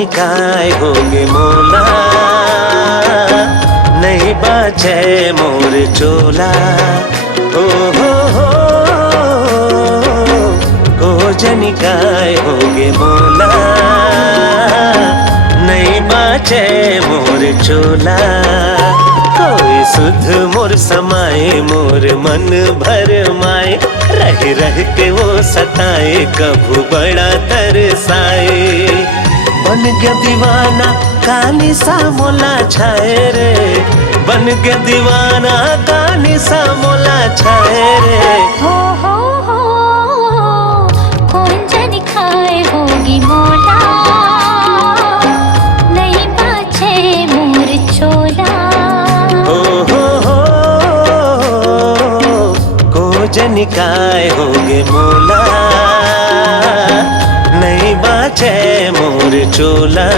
जनिकाय होगे मोला, नहीं बाचे मोर चोला। हो जनिकाय होगे मोला, नहीं बाचे मोर चोला। कोई सुध मोर समाए, मोर मन भर माए, रह रह के वो सताए, कभू बड़ा तरसाए। बन गया दीवाना कानी सा मोला छाए रे, बन गया दीवाना कानी सा मोला छाए रे। हो कौन जनिकाय होगी मोला, नहीं बाचे मोर चोला। को जनिकाय होगे मोला, नहीं बाचे मोर चोला।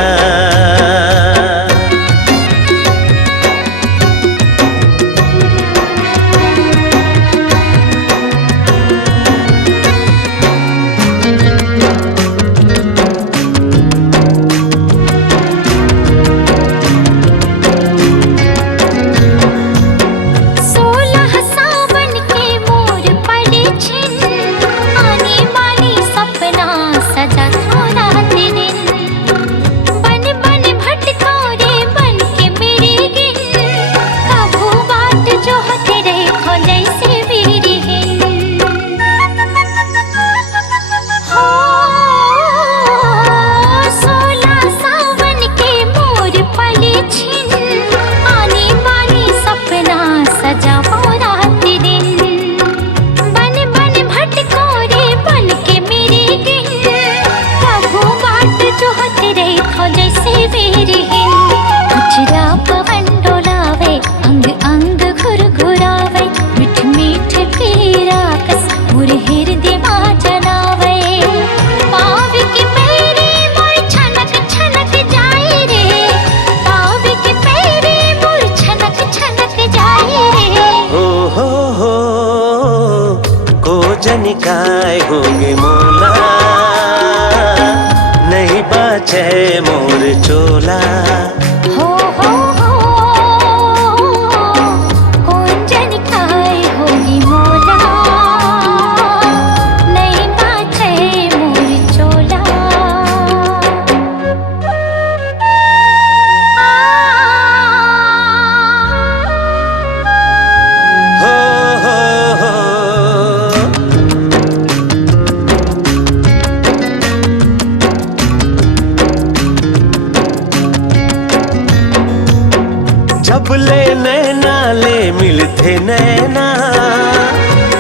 जनिकाय होगे मोला, नहीं बाचे मोर चोला। हो कौन जनिकाय होगी मोला, नहीं बाचे मोर चोला। जब ले नैना ले मिलते नैना,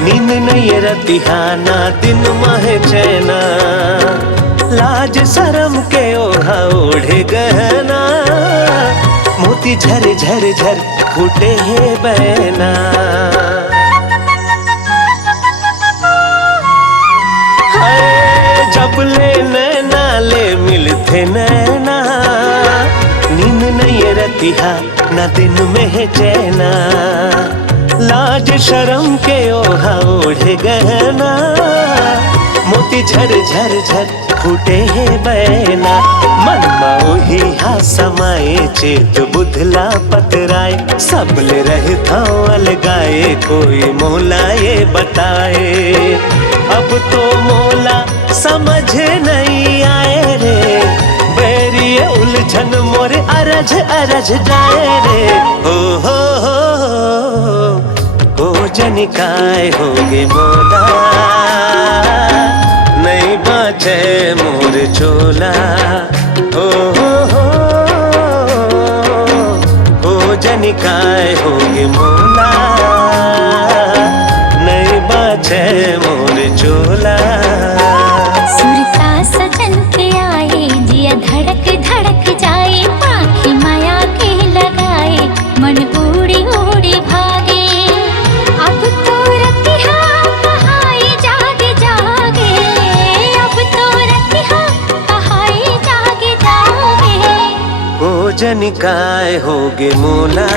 नींद नहीं रतिहाना दिन माह चैना। लाज शरम के ओढ़ा ओढ़े गहना, मोती झर झर झर फूटे है बैना। जब ले नैना ले मिलते नैना, नींद नहीं रतिहा ना दिन में है चैना। लाज शर्म के ओढ़ा ओढ़े गहना, मोती झर झर झर फूटे है बैना। मन मोही हा समाए, चेत बुधला पतराए, सबले रहता अलगाए, कोई मोला ये बताए। अब तो मोला समझ नहीं आए रे, बेरी उलझन मोरे अरझ अरझ जाए रे। हो को जनिकाय होगे मोला, नहीं बाचे मोर चोला। हो जनिकाय होगे मोला, नहीं बाचे मोर चोला। सुरता सजन के आए, जिया धड़क धड़क जाए, पाखी माया के लगाए, मन उड़ी उड़ी भागे। अब तो रतिहा कहाई जागे जागे, अब तो रतिहा कहाई जागे जागे। को जनिकाय होगे मोला,